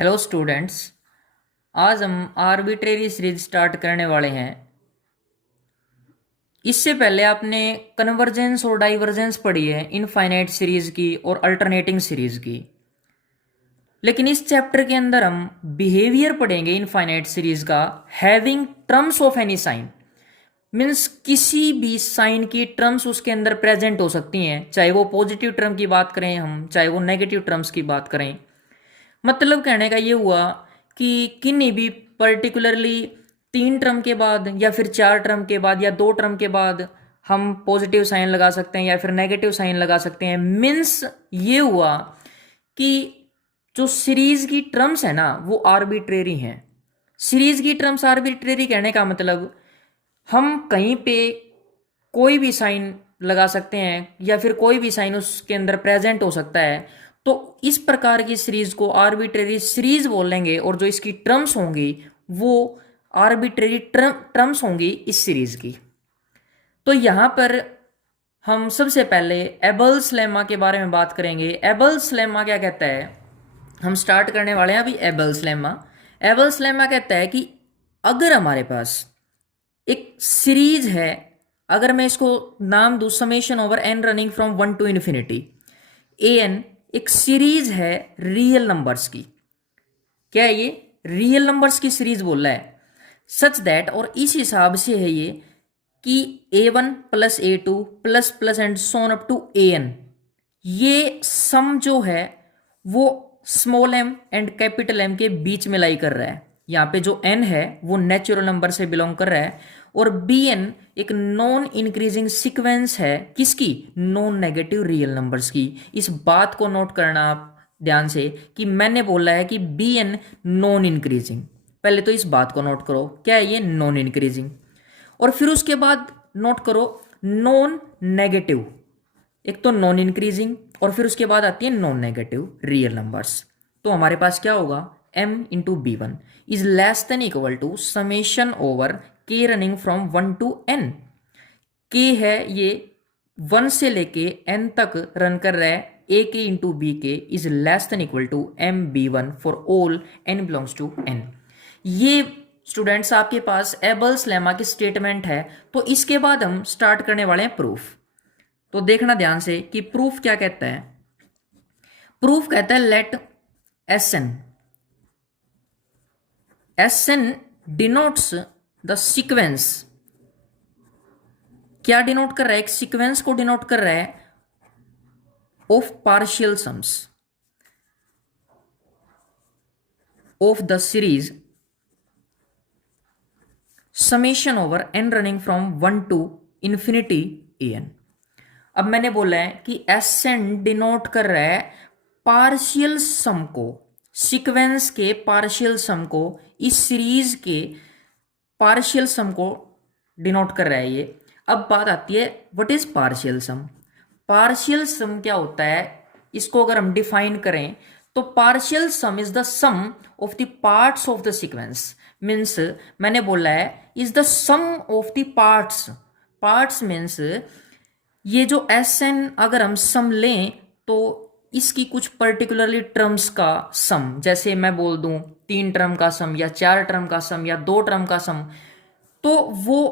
Hello students. आज हम arbitrary series start करने वाले हैं। इससे पहले आपने कन्वर्जेंस और डाइवर्जेंस पढ़ी है इनफाइनाइट सीरीज की और अल्टरनेटिंग सीरीज की। लेकिन इस चैप्टर के अंदर हम बिहेवियर पढ़ेंगे इनफाइनाइट सीरीज का, having terms of any sign. Means किसी भी साइन की टर्म्स उसके अंदर प्रेजेंट हो सकती हैं, चाहे वो पॉजिटिव टर्म की बात करें हम, चाहे वो नेगेटिव टर्म्स की बात करें। मतलब कहने का ये हुआ कि किन्हीं भी पर्टिकुलरली 3 टर्म के बाद या फिर 4 टर्म के बाद या 2 टर्म के बाद हम पॉजिटिव साइन लगा सकते हैं या फिर नेगेटिव साइन लगा सकते हैं। मीन्स ये हुआ कि जो सीरीज की टर्म्स है ना वो आर्बिट्रेरी हैं। सीरीज की टर्म्स आर्बिट्रेरी कहने का मतलब हम कहीं पे कोई भी साइन लगा सकते हैं या फिर कोई भी साइन उसके अंदर प्रेजेंट हो सकता है। तो इस प्रकार की सीरीज को आर्बिट्रेरी सीरीज बोलेंगे और जो इसकी टर्म्स होंगी वो आर्बिट्रेरी टर्म्स होंगी इस सीरीज की। तो यहां पर हम सबसे पहले एबल्स लेमा के बारे में बात करेंगे। एबल्स लेमा क्या कहता है, हम स्टार्ट करने वाले हैं अभी एबल्स लेमा। एबल्स लेमा कहता है कि अगर हमारे पास एक सीरीज है, अगर मैं इसको नाम दूं summation over n running from 1 to infinity, a n एक सीरीज है रियल नंबर्स की। क्या है ये? रियल नंबर्स की सीरीज बोल रहा है। सच दैट, और इस हिसाब से है ये कि a1 plus a2 plus plus and so on up to an, ये सम जो है वो small m and capital M के बीच में लाई कर रहा है। यहाँ पे जो n है वो नेचुरल नंबर से बिलोंग कर रहा है और bn एक नॉन इंक्रीजिंग सीक्वेंस है किसकी? नॉन नेगेटिव रियल नंबर्स की। इस बात को नोट करना आप ध्यान से कि मैंने बोला है कि bn नॉन इंक्रीजिंग। पहले तो इस बात को नोट करो, क्या है ये? Non increasing. और फिर उसके बाद नोट करो नॉन नेगेटिव, एक तो नॉन इंक्रीजिंग और फिर उसके बाद आती है नॉन नेगेटिव रियल नंबर्स। तो हमारे पास क्या होगा? m into B one is less than equal to summation over k running from 1 to n। k है ये 1 से लेके n तक रन कर रहा है। a k into B k is less than equal to m b1 for all n belongs to n। ये students आपके पास एबल्स लेमा की स्टेटमेंट है। तो इसके बाद हम स्टार्ट करने वाले हैं प्रूफ। तो देखना ध्यान से कि प्रूफ क्या कहता है। प्रूफ कहता है let S n denotes the sequence. क्या डिनोट कर रहा है? एक सीक्वेंस को डिनोट कर रहा है of partial sums of the series summation over n running from 1 to infinity an। अब मैंने बोला है कि एस एन डिनोट कर रहा है पार्शियल सम को, सीक्वेंस के पार्शियल सम को, इस सीरीज के पार्शियल सम को डिनोट कर रहा है ये। अब बात आती है what is partial sum. Partial sum क्या होता है, इसको अगर हम डिफाइन करें तो partial sum is the sum of the parts of the sequence. Means मैंने बोला है is the sum of the parts. Parts means ये जो एस एन अगर हम सम लें तो इसकी कुछ पर्टिकुलरली टर्म्स का सम, जैसे मैं बोल दूं 3 टर्म का सम या 4 टर्म का सम या 2 टर्म का सम, तो वो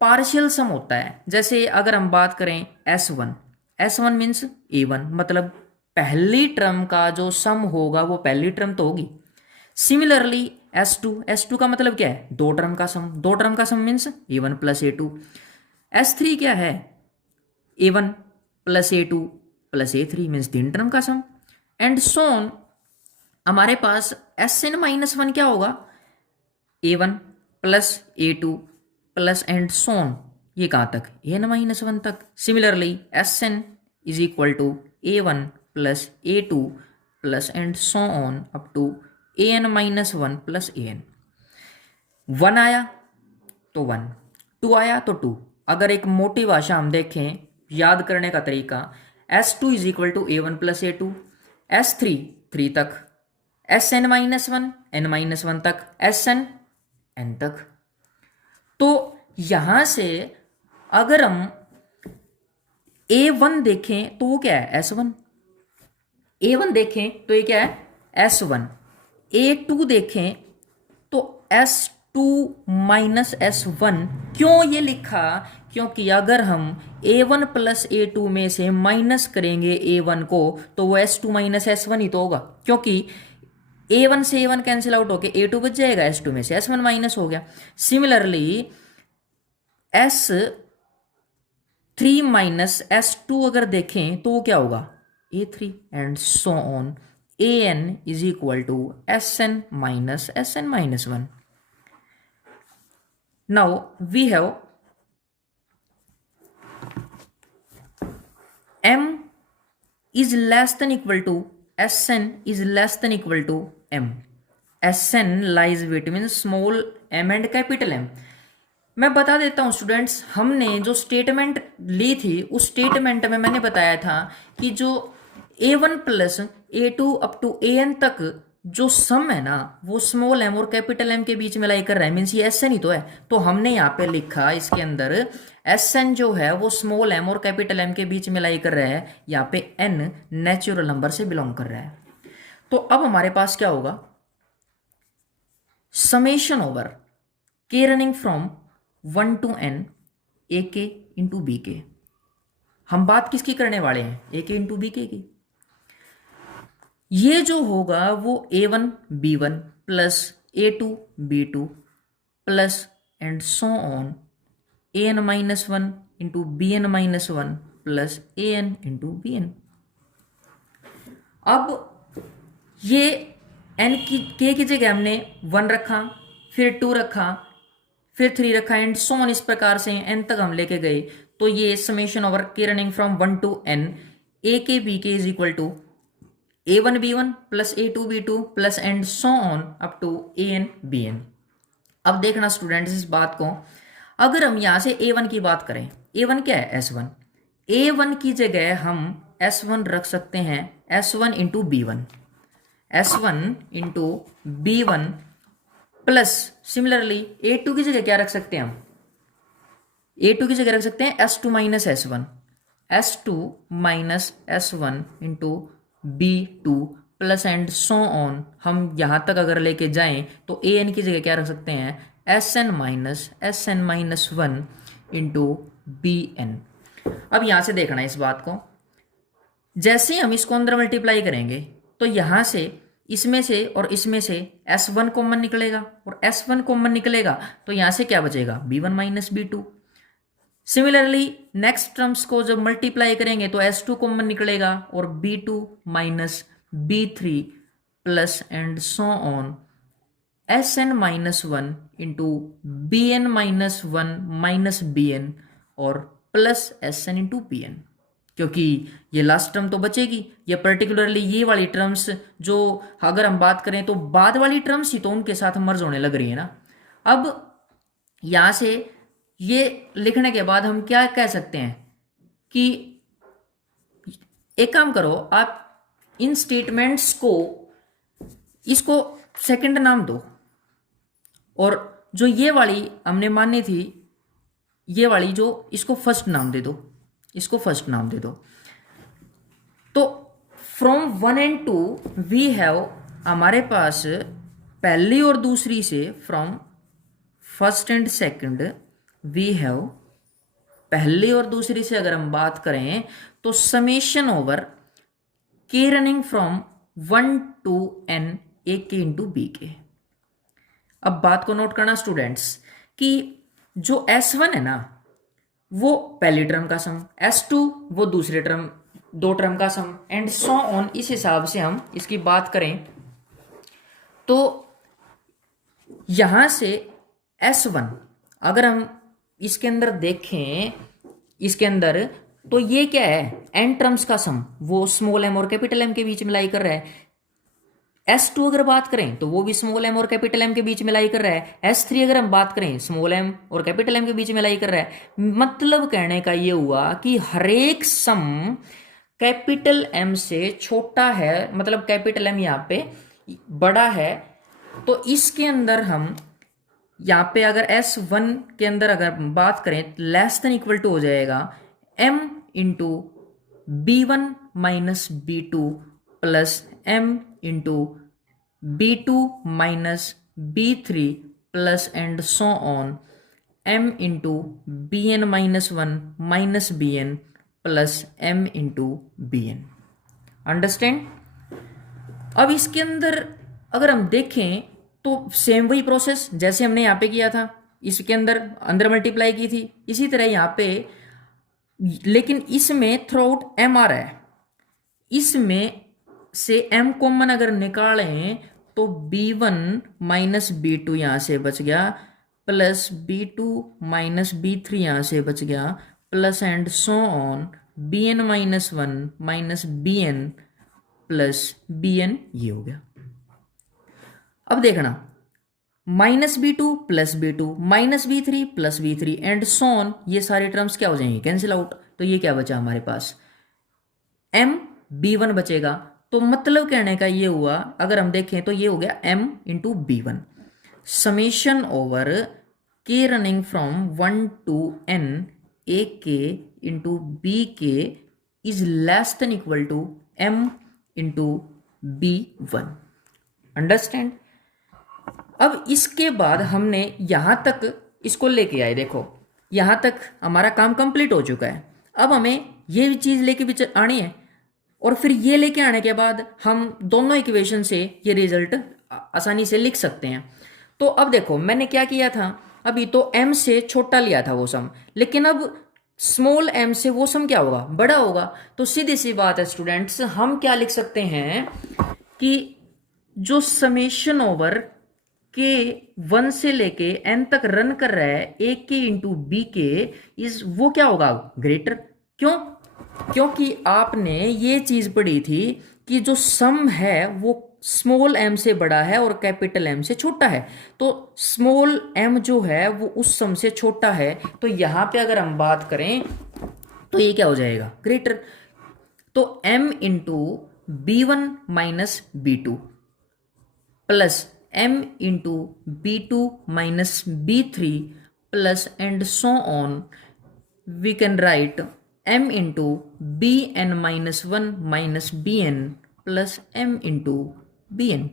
पार्शियल सम होता है। जैसे अगर हम बात करें S1, S1 मीन्स A1, मतलब पहली टर्म का जो सम होगा वो पहली टर्म तो होगी। सिमिलरली S2, S2 का मतलब क्या है? 2 टर्म का सम, 2 टर्म का सम means A1 plus A2। S3 क्या है? A1 plus A2 plus A3 means 3 term का सम। एंड सोन हमारे पास Sn माइनस 1 क्या होगा? A1 plus A2 plus and सोन, ये कहाँ तक? an माइनस 1 तक। Similarly Sn is equal to A1 plus A2 plus and so on up to an minus 1 plus an। 1 आया तो 1, 2 आया तो 2। अगर एक मोटी भाषा हम देखें याद करने का तरीका, S2 is equal to A1 plus A2, S3 3 तक, Sn माइनस 1 n माइनस 1 तक, Sn n तक। तो यहां से अगर हम A1 देखें तो वो क्या है? S1। A1 देखें तो ये क्या है? S1। A2 देखें तो S2 माइनस S1 क्यों ये लिखा, क्योंकि अगर हम A1 प्लस A2 में से माइनस करेंगे A1 को तो वो S2 माइनस S1 ही तो होगा, क्योंकि A1 से A1 कैंसिल आउट होके A2 बच जाएगा, S2 में से S1 माइनस हो गया। सिमिलरली S3 माइनस S2 अगर देखें तो वो क्या होगा, A3 and so on. an is equal to Sn minus Sn minus 1. Now we have m is less than equal to Sn is less than equal to m. Sn lies between small m and capital M. मैं बता देता हूं students, हमने जो statement ली थी उस statement में मैंने बताया था कि जो A1 plus A2 up to AN तक जो सम है ना वो स्मॉल एम और कैपिटल एम के बीच में लाई कर रहा है, मीन्स ये Sn ही तो है। तो हमने यहाँ पे लिखा इसके अंदर Sn जो है वो स्मॉल एम और कैपिटल एम के बीच में लाई कर रहा है, यहाँ पे n नेचुरल नंबर से बिलोंग कर रहा है। तो अब हमारे पास क्या होगा, summation over k running from 1 to n a k into B के। हम बात किसकी करने वाले हैं, ए के इंटू बी के की। ये जो होगा वो A1 B1 plus A2 B2 plus and so on AN minus 1 into BN minus 1 plus AN into BN। अब ये n की k की जगह हमने 1 रखा, फिर 2 रखा, फिर 3 रखा एंड सो ऑन, इस प्रकार से n तक हम लेके गए। तो ये summation over k running from 1 to n a k B k is equal to A1 B1 plus A2 B2 plus and so on up to AN BN। अब देखना स्टूडेंट्स इस बात को, अगर हम यहां से A1 की बात करें, A1 क्या है S1, A1 की जगह हम S1 रख सकते हैं S1 into B1, S1 into B1 plus similarly A2 की जगह क्या रख सकते हैं हम, A2 की जगह रख सकते हैं S2 minus S1, S2 minus S1 into B2 plus and so on. हम यहां तक अगर लेके जाएं तो AN की जगह क्या रख सकते हैं SN माइनस 1 इंटू BN। अब यहां से देखना इस बात को, जैसे हम इसको अंदर मल्टीप्लाई करेंगे तो यहां से इसमें से और इसमें से S1 कॉमन निकलेगा और S1 कॉमन निकलेगा तो यहां से क्या बचेगा B1 minus B2। Similarly next terms को जब मल्टीप्लाई करेंगे तो S2 कॉमन निकलेगा और B2 minus B3 plus and so on SN minus 1 into BN minus 1 minus BN और प्लस SN इंटू BN, क्योंकि ये लास्ट टर्म तो बचेगी। ये पर्टिकुलरली ये वाली टर्म्स जो अगर हम बात करें तो बाद वाली टर्म्स ही तो उनके साथ मर्ज होने लग रही है ना। अब यहां से ये लिखने के बाद हम क्या कह सकते हैं कि एक काम करो, आप इन स्टेटमेंट्स को इसको सेकंड नाम दो और जो ये वाली हमने मानी थी ये वाली जो इसको फर्स्ट नाम दे दो, इसको फर्स्ट नाम दे दो। तो फ्रॉम 1 एंड 2 वी हैव, हमारे पास पहली और दूसरी से from first and second we have, पहली और दूसरी से अगर हम बात करें तो summation over k running from 1 to n a k into B के। अब बात को नोट करना स्टूडेंट्स कि जो S1 है ना वो पहली टर्म का सम, S2 वो दूसरे टर्म दो टर्म का सम एंड सो ऑन। इस हिसाब से हम इसकी बात करें तो यहां से S1 अगर हम इसके अंदर देखें, इसके अंदर तो ये क्या है n टर्म्स का सम, वो स्मॉल m और कैपिटल m के बीच में लाई कर रहा है। S2 अगर बात करें तो वो भी स्मॉल m और कैपिटल m के बीच में लाई कर रहा है। S3 अगर हम बात करें स्मॉल m और कैपिटल m के बीच में लाई कर रहा है। मतलब कहने का ये हुआ कि हरेक सम कैपिटल M से छोटा है, मतलब कैपिटल M यहाँ पे बड़ा है। तो इसके अंदर हम यहाँ पे अगर S1 के अंदर अगर बात करें लेस देन इक्वल टू हो जाएगा M into B1 minus B2 plus M into B2 minus B3 plus and so on M into Bn minus 1 minus Bn plus M into Bn। Understand. अब इसके अंदर अगर हम देखें तो सेम वही प्रोसेस जैसे हमने यहाँ पे किया था, इसके अंदर अंदर मल्टीप्लाई की थी, इसी तरह यहाँ पे, लेकिन इसमें थ्रू आउट एम आ रहा है। इसमें से एम कॉमन अगर निकालें तो B1 माइनस B2 यहाँ से बच गया, प्लस B2 माइनस B3 यहाँ से बच गया, plus and so on Bn minus 1 minus Bn plus Bn, ये हो गया। अब देखना minus B2 plus B2 minus B3 plus B3 and so on, ये सारे टर्म्स क्या हो जाएंगे, कैंसिल आउट। तो ये क्या बचा हमारे पास, M B1 बचेगा। तो मतलब कहने का ये हुआ, अगर हम देखें तो ये हो गया M into B1 summation over K running from 1 to N A K into B K is less than equal to M into B1। Understand. अब इसके बाद हमने यहां तक इसको लेके आए, देखो यहां तक हमारा काम कंप्लीट हो चुका है। अब हमें ये चीज लेके आनी है और फिर ये लेके आने के बाद हम दोनों इक्वेशन से ये रिजल्ट आसानी से लिख सकते हैं। तो अब देखो मैंने क्या किया था, अभी तो m से छोटा लिया था वो सम, लेकिन अब स्मॉल m से वो सम क्या होगा, बड़ा होगा। तो सीधी सी बात है स्टूडेंट्स, हम क्या लिख सकते हैं कि जो समेशन ओवर के 1 से लेके n तक रन कर रहा है ए k into B k is, वो क्या होगा, ग्रेटर। क्यों, क्योंकि आपने ये चीज पढ़ी थी कि जो सम है वो स्मॉल m से बड़ा है और कैपिटल M से छोटा है। तो स्मॉल m जो है वो उस सम से छोटा है, तो यहां पे अगर हम बात करें तो ये क्या हो जाएगा, ग्रेटर। तो m into B1 minus B2 plus M into B2 minus B3 plus and so on, we can write M into Bn minus 1 minus Bn plus M into Bn।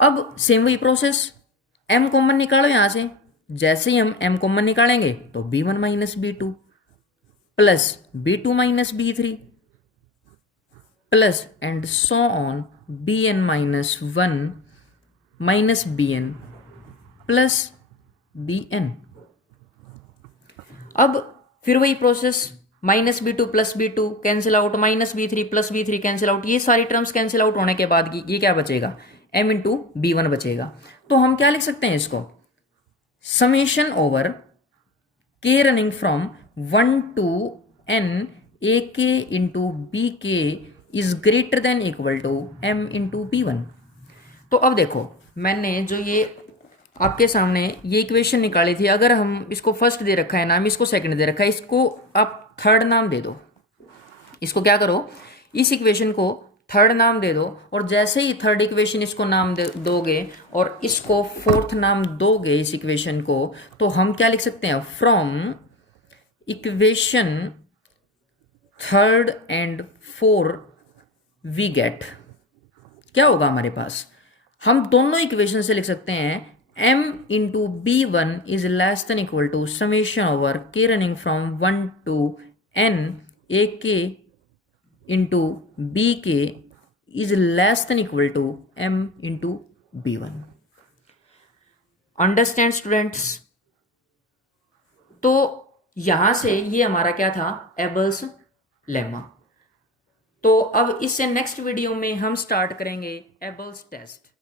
अब सेम वही प्रोसेस, M कॉमन निकालो यहां से, जैसे ही हम M common निकालेंगे तो B1 minus B2 plus B2 minus B3 plus and so on Bn minus 1 minus Bn plus Bn। अब फिर वही process, minus B2 plus B2 cancel out, minus B3 plus B3 cancel out, ये सारी terms cancel out होने के बाद ये क्या बचेगा, M इंटू B1 बचेगा। तो हम क्या लिख सकते हैं इसको, summation over K running from 1 to N A K into B K is greater than equal to M into B1। तो अब देखो मैंने जो ये आपके सामने ये इक्वेशन निकाली थी, अगर हम इसको फर्स्ट दे रखा है नाम, इसको सेकंड दे रखा है, इसको आप थर्ड नाम दे दो। इसको क्या करो, इस इक्वेशन को थर्ड नाम दे दो, और जैसे ही थर्ड इक्वेशन इसको नाम दोगे और इसको फोर्थ नाम दोगे इस इक्वेशन को, तो हम क्या लिख सकते हैं, from equation third and fourth we get, क्या होगा हमारे पास, हम दोनों इक्वेशन से लिख सकते हैं M into B1 is less than equal to summation over K running from 1 to N A K into B K is less than equal to M into B1। Understand students. तो यहां से ये हमारा क्या था, एबल्स लेमा। तो अब इससे नेक्स्ट वीडियो में हम स्टार्ट करेंगे एबल्स टेस्ट।